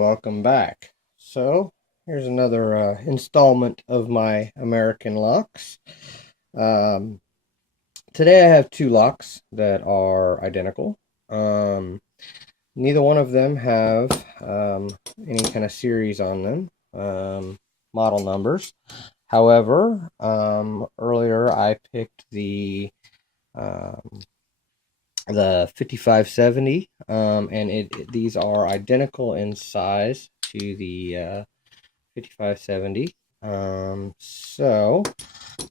welcome back. So, here's another installment of my American locks. Um, Today I have two locks that are identical. Um, Neither one of them have any kind of series on them, model numbers. However, earlier I picked um, the 5570, and these are identical in size to the 5570. So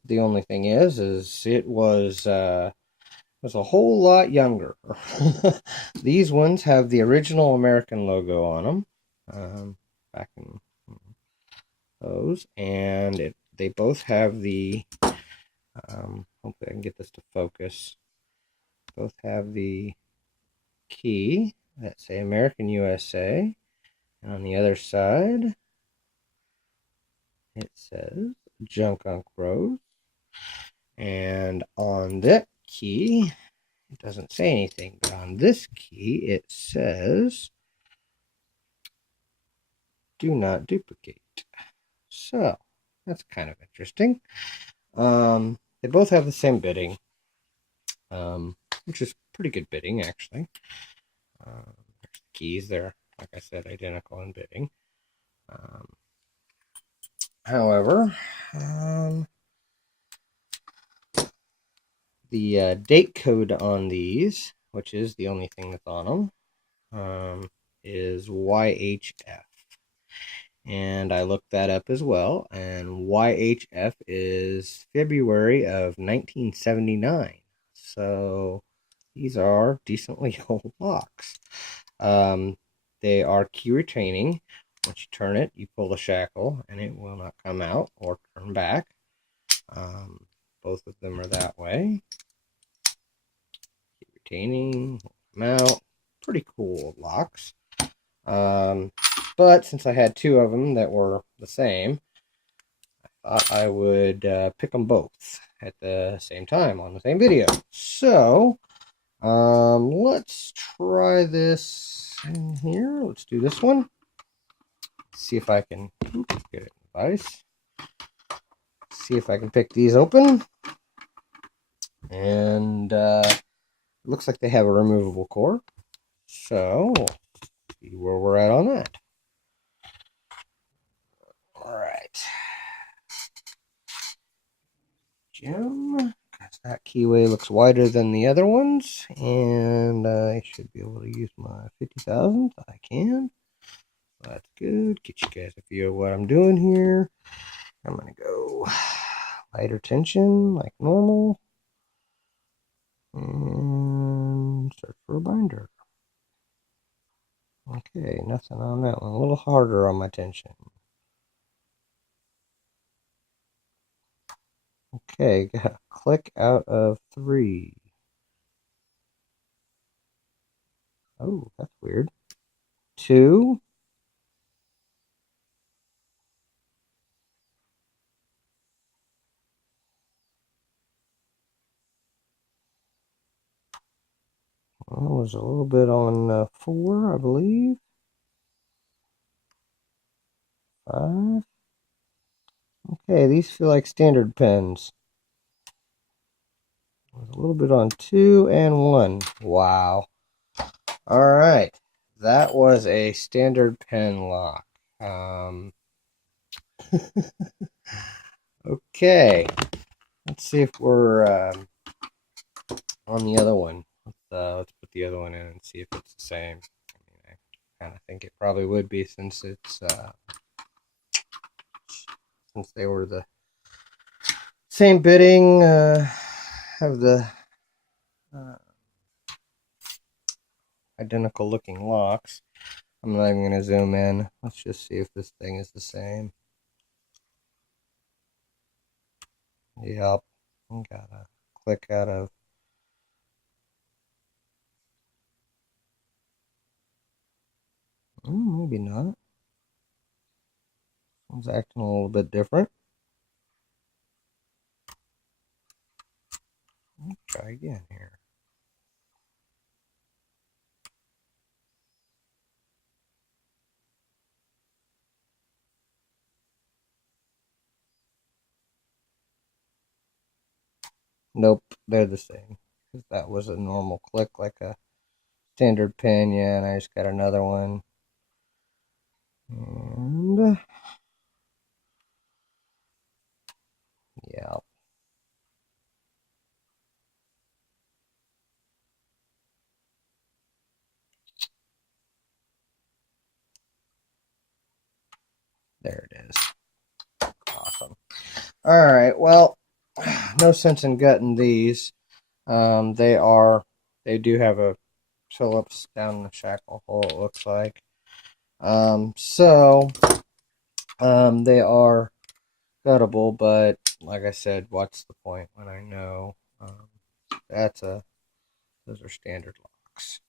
the only thing is it was a whole lot younger. These ones have the original American logo on them, back in those, and they both have the. Hopefully, I can get this to focus. Both have the key that say American USA, and on the other side it says Junk Unk Rose. And on that key, it doesn't say anything, but on this key, it says do not duplicate. So that's kind of interesting. They both have the same bidding, which is pretty good bidding, actually. There's the keys. They're, like I said, identical in bidding. However, the date code on these, which is the only thing that's on them, is YHF. And I looked that up as well, and YHF is February of 1979. So these are decently old locks. They are key retaining. Once you turn it, you pull the shackle, and it will not come out or turn back. Both of them are that way. Key retaining, them out. Pretty cool locks. But since I had two of them that were the same, I thought I would pick them both at the same time on the same video. So, let's try this in here. Let's do this one. See if I can get it in the vise. See if I can pick these open. And it looks like they have a removable core. So, we'll see where we're at on that. All right. Gem, because that keyway looks wider than the other ones, and I should be able to use my 50,000th. I can. That's good. Get you guys a view of what I'm doing here. I'm going to go lighter tension like normal, and search for a binder. Okay, nothing on that one. A little harder on my tension. Okay, got a click out of 3. Oh, that's weird. 2. Well, it was a little bit on 4, I believe. 5. Okay, these feel like standard pens. A little bit on 2 and 1. Wow. All right. That was a standard pen lock. Okay. Let's see if we're on the other one. Let's put the other one in and see if it's the same. I kind of think it probably would be since they were the same bidding. Have the identical looking locks. I'm not even going to zoom in. Let's just see if this thing is the same. Yep. Gotta click out of. Maybe not. One's acting a little bit different. Let's try again here. Nope, they're the same. 'Cause that was a normal click, like a standard pin. Yeah, and I just got another one. And yeah, there it is. Awesome. All right, well, no sense in gutting these. They do have a Phillips down in the shackle hole, it looks like. They are guttable, but like I said, what's the point when I know that's a those are standard locks.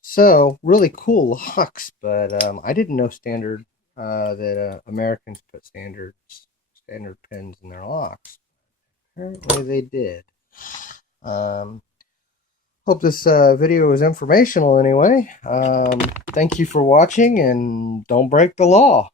So really cool locks, but I didn't know that Americans put standard pins in their locks. Apparently they did. Um, Hope this video was informational anyway. Thank you for watching, and don't break the law.